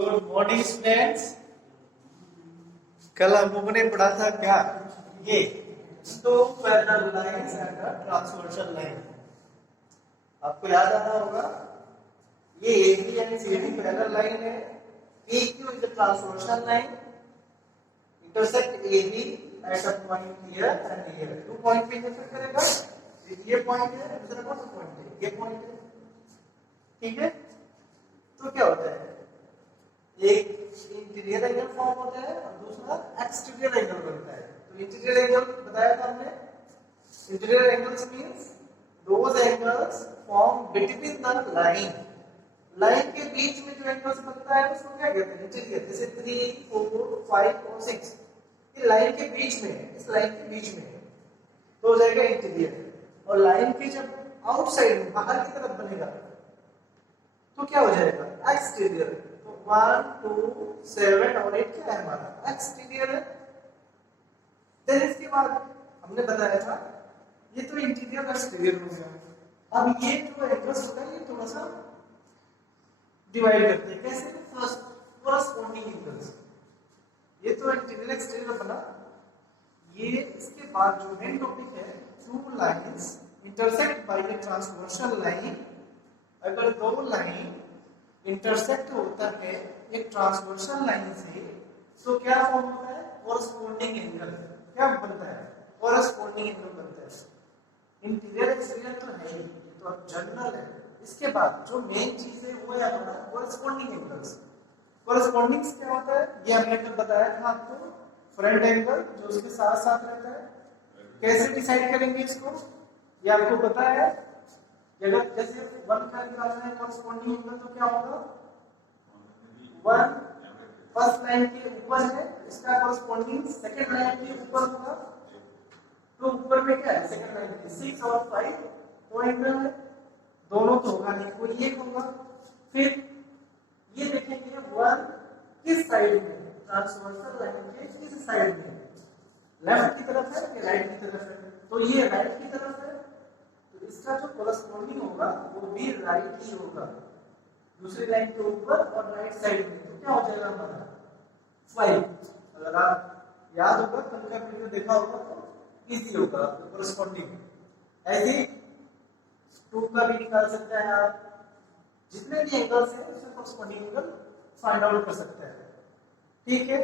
Good morning students. कल हम लोगों ने पढ़ा था क्या? ये दो parallel lines and a transversal line. आपको याद आता होगा ये एबी यानी सीडी पैरेलल लाइन है। PQ is the transversal line intersect AB at a point here and here. Two point पे इंटरसेक्ट करेगा। ये पॉइंट है, दूसरा कौन सा पॉइंट है? ये पॉइंट है। ठीक है, तो क्या होता है? एक इंटीरियर एंगल फॉर्म होता है और दूसरा एक्सटीरियर एंगल बनता है। तो इंटीरियर एंगल बताया था हमने। Interior angles means those angles form between the line. Line के बीच में जो एंगल्स बनता है उसको क्या कहते हैं? इंटीरियर। जैसे 3, 4, 5 और 6 ये लाइन के बीच में है, इस लाइन के बीच में है, तो हो जाएगा इंटीरियर। और लाइन के जब आउटसाइड बाहर की तरफ बनेगा तो क्या हो जाएगा? एक्सटीरियर। 1, 2, 7 और 8 क्या है हमारा? एक्सटीरियर है। फिर इसके बाद हमने बताया था ये तो इंटीरियर और एक्सटीरियर हो गया। अब ये जो एंगल्स होता है ये थोड़ा सा डिवाइड करते हैं। कैसे? First corresponding angles. ये तो इंटीरियर एक्सटीरियर बना। ये इसके बाद जो मेन टॉपिक है, two lines intersect bye a transversal line. अगर दो लाइन इंटरसेक्ट होता है एक ट्रांसवर्सल लाइन से तो क्या फॉर्म होता है? Corresponding angle. क्या बनता है? कोरस्पॉन्डिंग एंगल बनता है। इंटीरियर एक्सटीरियर तो है ही, ये तो अब जनरल है। इसके बाद जो मेन चीज है वो है हमारा कोरस्पॉन्डिंग एंगल्स। कोरस्पॉन्डिंग्स क्या होता है ये हमने कल बताया था आपको। फ्रंट एंगल जो उसके साथ साथ रहता है। कैसे डिसाइड करेंगे इसको? ये आपको पता है। अगर जैसे 1 का निकालना है कोरस्पॉन्डिंग एंगल तो क्या होगा? 1 फर्स्ट लाइन के ऊपर है, इसका कोरस्पॉन्डिंग सेकंड लाइन के ऊपर होगा। तो ऊपर में क्या है? सेकंड लाइन के 6 और 5 पॉइंट है, दोनों तो होगा नहीं, कोई एक होगा। फिर ये देखेंगे 1 किस साइड में? ट्रांसवर्सल लाइन के किस साइड में? लेफ्ट की तरफ है कि राइट की तरफ है? तो ये राइट की तरफ है, तो इसका जो कोरस्पॉन्डिंग होगा वो भी राइट ही होगा। दूसरी लाइन के ऊपर और राइट साइड में, तो क्या हो जाएगा हमारा? 5। अगर आप याद होगा कल का वीडियो देखा होगा तो इजी होगा कोरस्पॉन्डिंग। ऐसे 2 का भी निकाल सकते हैं आप। जितने भी एंगल्स हैं उसमें कोरस्पॉन्डिंग एंगल फाइंड आउट कर सकते हैं। ठीक है,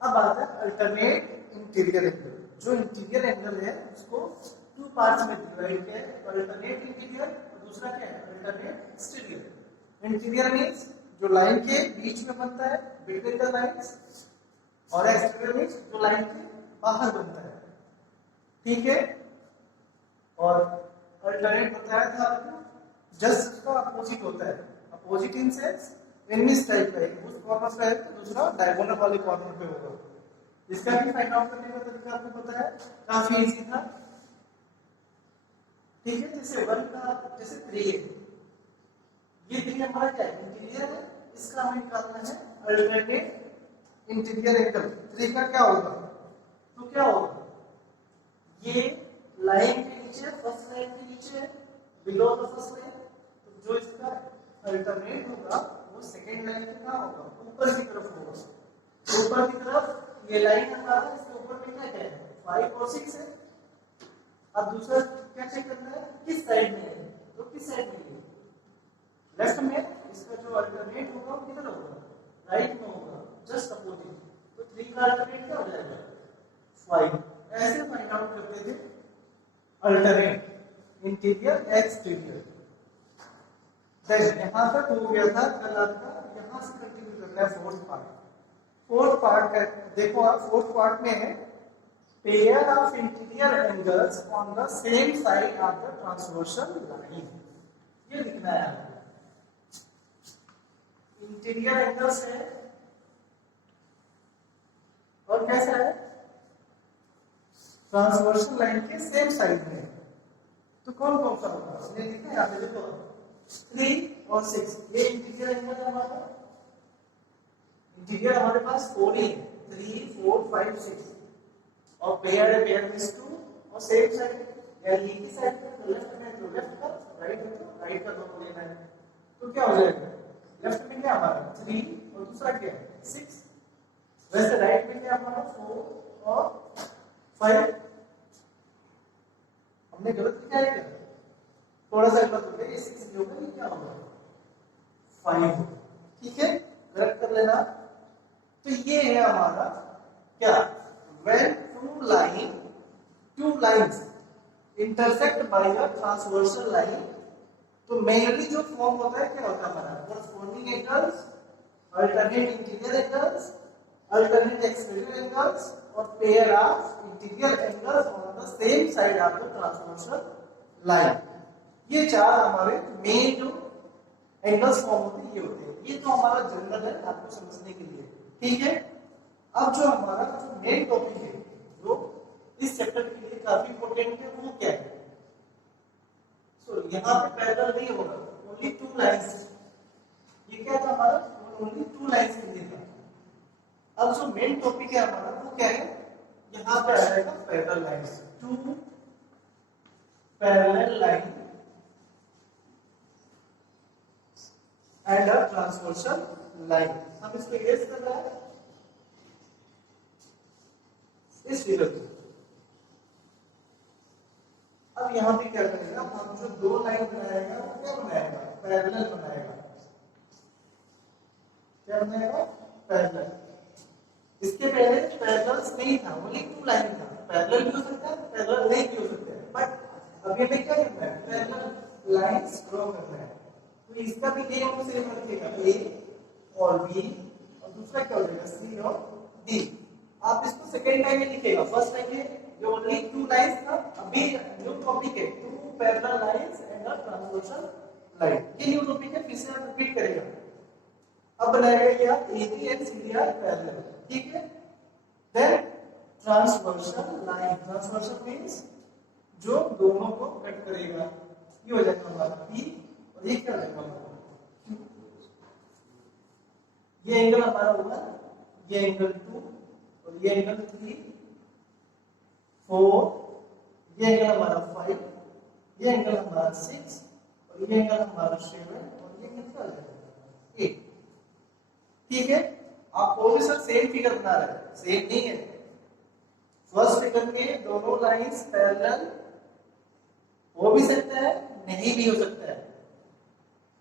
अब आता है अल्टरनेट इंटीरियर एंगल। जो इंटीरियर एंगल है उसको 2 पार्ट्स में डिवाइड किया है, अल्टरनेट इंटीरियर और दूसरा क्या है? Alternate exterior. इंटीरियर मींस जो लाइन के बीच में बनता है, बिटवीन द लाइंस, और एक्सटीरियर मींस जो लाइन के बाहर बनता है। ठीक है, और अल्टरनेट बताया था आपको जस्ट उसका अपोजिट होता है। अपोजिट इन सेंस इस टाइप का है, उस कॉर्नर पे है तो दूसरा डायगोनल वाले कॉर्नर पे होगा। इसका भी फाइंड आउट करने का तरीका आपको पता है, काफी इजी था। ठीक है, जैसे 1 का जैसे 3 है, ये 3 हमारा क्या है? इंटीरियर है। इसका हमें निकालना है अल्टरनेट इंटीरियर एंगल। 3 का क्या होगा? तो क्या होगा? ये लाइन के नीचे, फर्स्ट लाइन के नीचे है, बिलो द फर्स्ट लाइन, तो जो इसका अल्टरनेट होगा वो सेकंड लाइन के कहां होगा? ऊपर की तरफ होगा। ऊपर की तरफ ये लाइन हमारा, इसके ऊपर में क्या है? 5 और 6 है। अब दूसरा क्या चेक करना है? किस साइड में है? तो किस साइड में है? लेफ्ट में। इसका जो अल्टरनेट होगा वो किधर होगा? राइट में होगा, जस्ट अपोजिट। तो 3 का अल्टरनेट क्या हो जाएगा? 5। ऐसे फाइंड आउट करते थे अल्टरनेट इंटीरियर एक्सटीरियर। यहां तक हो गया था कल आपका। यहां से कंटिन्यू करना है फोर्थ पार्ट। फोर्थ पार्ट है, देखो आप फोर्थ पार्ट में है pair of interior angles on the same side of the transversal line. ये लिखना है आपको। इंटीरियर एंगल्स है और कैसा है? ट्रांसवर्सल लाइन के सेम साइड में। तो कौन कौन सा होगा? हमने लिखा है, यहाँ पे देखो 3 और 6। ये इंटीरियर एंगल है हमारा। इंटीरियर हमारे पास 4 ही है, 3, 4, 5, 6 और पेयर है, पेयर मींस 2 और सेम साइड या ये की साइड पे लेफ्ट में तो लेफ्ट का, राइट में तो राइट का दोनों लेना है। तो क्या हो जाएगा? लेफ्ट में क्या हमारा 3 और दूसरा क्या है 6। वैसे राइट में क्या हमारा 4 और 5, हमने गलत लिखा है क्या? थोड़ा सा गलत हो गया, ये 6 नहीं होगा, ये क्या होगा 5। ठीक है, करेक्ट कर लेना। तो ये है हमारा क्या, when two lines intersect by a transversal line। तो मेनली जो फॉर्म होता है क्या होता है हमारा, corresponding angles, alternate interior angles, alternate exterior angles और pair of interior angles on the same side of the transversal line। ये चार हमारे मेन जो एंगल्स फॉर्म होते हैं ये होते हैं। ये तो हमारा जनरल है आपको समझने के लिए, ठीक है। अब जो हमारा जो मेन टॉपिक है जो इस चैप्टर के लिए काफी इंपॉर्टेंट है वो क्या है। सो यहाँ पे पैरेलल नहीं होगा, ओनली 2 लाइंस। ये क्या था हमारा, ओनली 2 लाइंस के लिए था। अब जो मेन टॉपिक है हमारा वो क्या है, यहाँ पे आ जाएगा parallel lines, 2 parallel line and a transversal line. हम इसको इरेज कर रहे हैं इस फिगर को। अब यहाँ पे क्या करेगा, हम जो 2 लाइन बनाएगा वो क्या बनाएगा, पैरेलल बनाएगा। क्या बनाएगा, पैरेलल। इसके पहले पैरेलल्स नहीं था, ओनली 2 लाइन था। पैरेलल भी हो सकता है, पैरेलल नहीं भी हो सकता है, बट अभी हमें क्या करना है, पैरेलल लाइंस ड्रॉ करना है। तो इसका भी नेम सेम रखिएगा, ए और बी, और दूसरा क्या हो जाएगा सी और डी। आप इसको सेकेंड टाइम में लिखिएगा, फर्स्ट टाइम में जो ओनली 2 लाइंस था, अभी न्यू टॉपिक है 2 parallel lines and a transversal line. ये न्यू टॉपिक है, फिर से आप रिपीट करेगा। अब बनाएगा क्या, AB and CD are parallel, ठीक है। Then transversal line, transversal means जो दोनों को कट करेगा। ये हो जाएगा हमारा पी और ये क्या हो जाएगा हमारा क्यू। ये एंगल हमारा होगा, ये एंगल 2 और ये एंगल 3 4, ये एंगल हमारा 5, ये एंगल हमारा 6 और ये एंगल हमारा 7 और ये एंगल क्या है 8। ठीक है, आप पोजीशन सेम फिगर बना रहे हैं, सेम नहीं है। फर्स्ट फिगर में दोनों लाइंस पैरेलल हो भी सकता है, नहीं भी हो सकता है,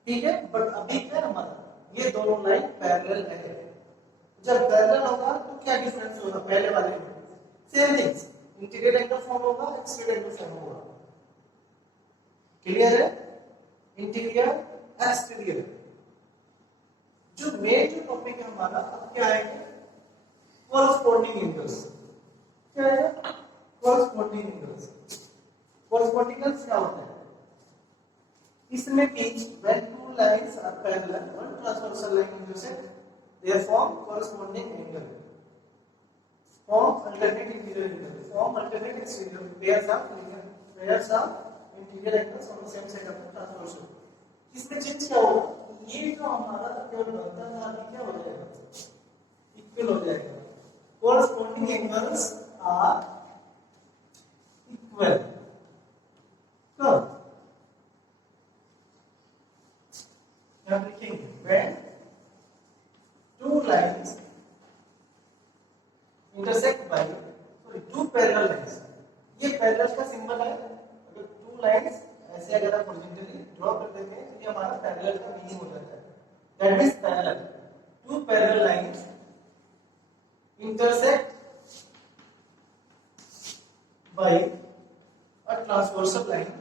ठीक है। बट अभी क्या हमारा ये दोनों लाइन पैरेलल है। जब पैरेलल होगा तो क्या डिफरेंस होगा पहले वाले में, same things, interior angle form होगा, एक्सटीरियर एंगल फॉर्म होगा। क्लियर है, इंटीरियर एक्सटीरियर। जो मेन जो टॉपिक है हमारा अब क्या आएगा, कॉरस्पॉन्डिंग एंगल्स। क्या है कॉरस्पॉन्डिंग एंगल्स। कॉरस्पॉन्डिंग एंगल्स क्या होता है, इसमें बीच when 2 lines are parallel, one transversal line intersect, they form corresponding angle, form alternate interior angle, form alternate exterior pairs of interior angles on the same side of the transversal। इसमें change क्या होगा, ये जो हमारा केवल बनता है अभी क्या हो जाएगा, इक्वल हो जाएगा। corresponding angles are equal। कब, हम लिखेंगे when 2 lines intersect by 2 parallel lines। ये पैरेलल का सिंबल है, अगर 2 लाइंस ऐसे अगर आप हॉरिजॉन्टली ड्रॉ कर देते हैं तो ये हमारा पैरेलल का मीनिंग हो जाता है। That means parallel, 2 parallel lines intersect by a transversal line,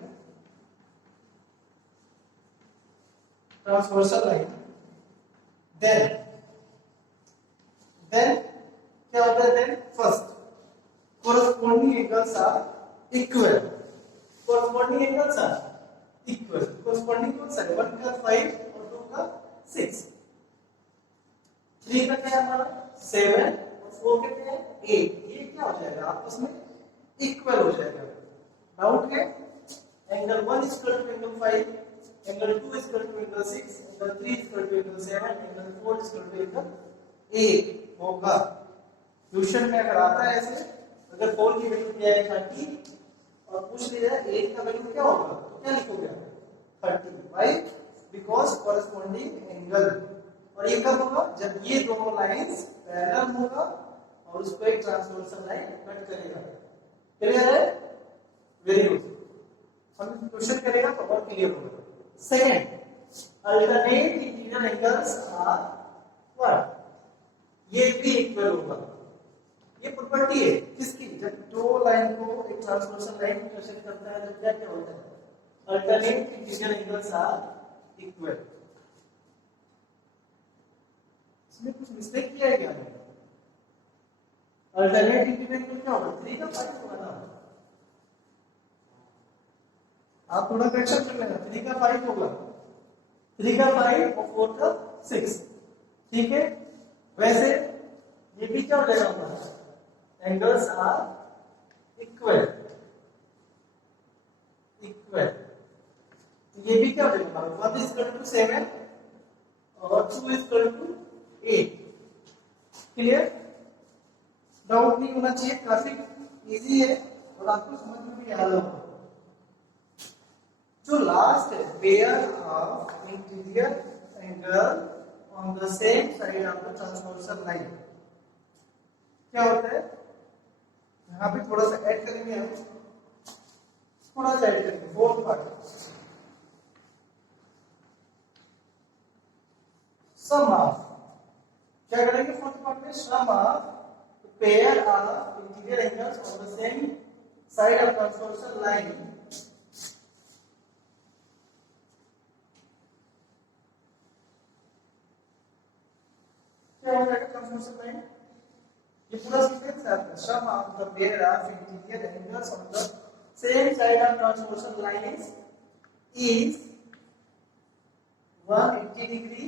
then क्या होता है, then first corresponding angles are equal। corresponding angles are equal, corresponding कौन सा है, 1 का 5 और 2 का 6, 3 का क्या है हमारा 7 और 4 का क्या है 8। ये क्या हो जाएगा आपस में इक्वल हो जाएगा। डाउट है, angle 1 is equal to angle 5, angle 2 is equal to angle 6, angle 3 is equal to angle 7, angle 4 is equal to angle 8 होगा। ट्यूशन में अगर आता है ऐसे, अगर 4 की वैल्यू क्या है 30 और पूछ लिया 8 का वैल्यू क्या होगा, तो क्या लिखोगे 30। व्हाई, बिकॉज़ कॉरस्पॉन्डिंग एंगल और ये कब होगा? जब ये दोनों लाइंस पैरेलल होगा और उसको एक ट्रांसवर्सल लाइन कट करेगा। क्लियर है? Very good. हम क्वेश्चन करेगा तो और क्लियर होगा। Second, alternate interior angles are what? ये भी इक्वल होगा। ये प्रॉपर्टी है किसकी? जब दो लाइन को एक ट्रांसवर्सल लाइन इंटरसेक्ट करता है तो क्या क्या होता है? Alternate interior angles are equal. इसमें कुछ मिस्टेक किया है क्या? अल्टरनेट इंटीरियर एंगल क्या होगा? 3 का 5 होगा ना। आप थोड़ा करेक्शन कर लेना। 3 का 5 होगा, 3 का 5 और 4 का 6। ठीक है? वैसे ये भी क्या हो जाएगा? Angles are equal. इक्वल तो ये भी क्या हो जाएगा? 1 is equal to 7 और 2 is equal to 8। Clear? Doubt नहीं होना चाहिए, काफी इजी है और आपको समझ में भी आ रहा होगा। जो लास्ट है, pair of interior angle on the same side of the transversal line, क्या होता है? यहाँ पे थोड़ा सा ऐड करेंगे हम, थोड़ा सा ऐड करेंगे। फोर्थ पार्ट, सम ऑफ, क्या करेंगे फोर्थ पार्ट में? Sum of pair of interior angles on the same side of transversal line क्या हो जाएगा? ट्रांसवर्सल लाइन ये पूरा सीक्वेंस है आपका। Sum of the pair of interior angles on the same side of transversal lines is 180 degree,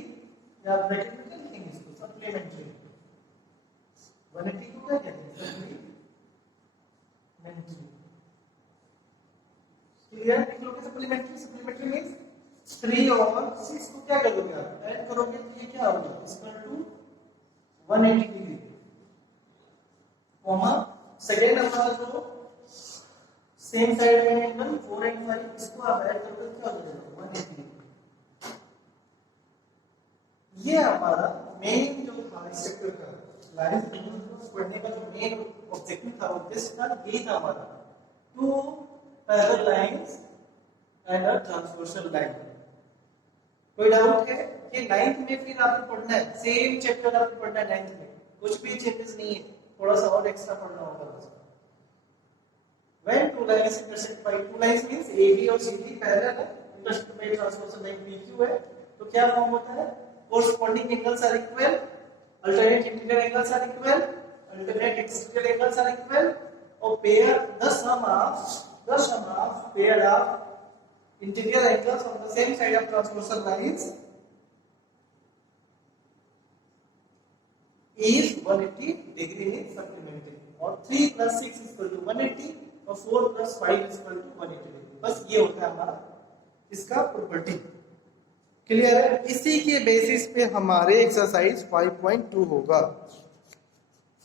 या bracket में क्या लिखेंगे इसको? सप्लीमेंट्री। 180 को क्या कहते हैं? सप्लीमेंट्री। क्लियर? लिख लोगे सप्लीमेंट्री। सप्लीमेंट्री मींस 3 और 6 को क्या करोगे आप? ऐड करोगे तो ये क्या होगा? Equal to 180 degree. Comma second हमारा जो सेम साइड में एंगल 4 एंड 5, इसको आप ऐड करोगे क्या हो जाएगा? 180 डिग्री। ये हमारा मेन जो था इस चैप्टर का, लाइन पढ़ने का जो मेन ऑब्जेक्टिव था, उद्देश्य था, ये था हमारा two parallel lines and a transversal line. कोई डाउट है कि नाइन्थ में फिर आपको पढ़ना है, सेम चैप्टर आपको पढ़ना है नाइन्थ में, कुछ भी चेंजेस नहीं है, थोड़ा सा और एक्स्ट्रा पढ़ना होगा बस। When two lines intersect by, two lines means AB और CD पैरेलल है, intersect by transversal line PQ है, तो क्या फॉर्म होता है? Corresponding angles are equal, alternate interior angles are equal, alternate exterior angles are equal, और pair the sum of pair of interior angles on the same side of transversal lines is 180 degree in supplementary, और 3 plus 6 is equal to 180 और 4 plus 5 is equal to 180 degree। बस ये होता है हमारा इसका property. Clear है? इसी के बेसिस पे हमारे एक्सरसाइज 5.2 होगा।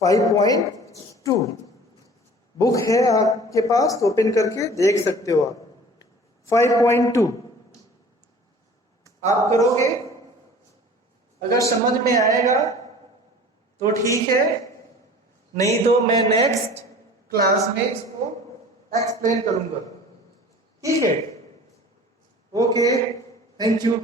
5.2 बुक है आपके पास तो ओपन करके देख सकते हो आप। 5.2 आप करोगे, अगर समझ में आएगा तो ठीक है, नहीं तो मैं नेक्स्ट क्लास में इसको एक्सप्लेन करूंगा। ठीक है? Okay, thank you.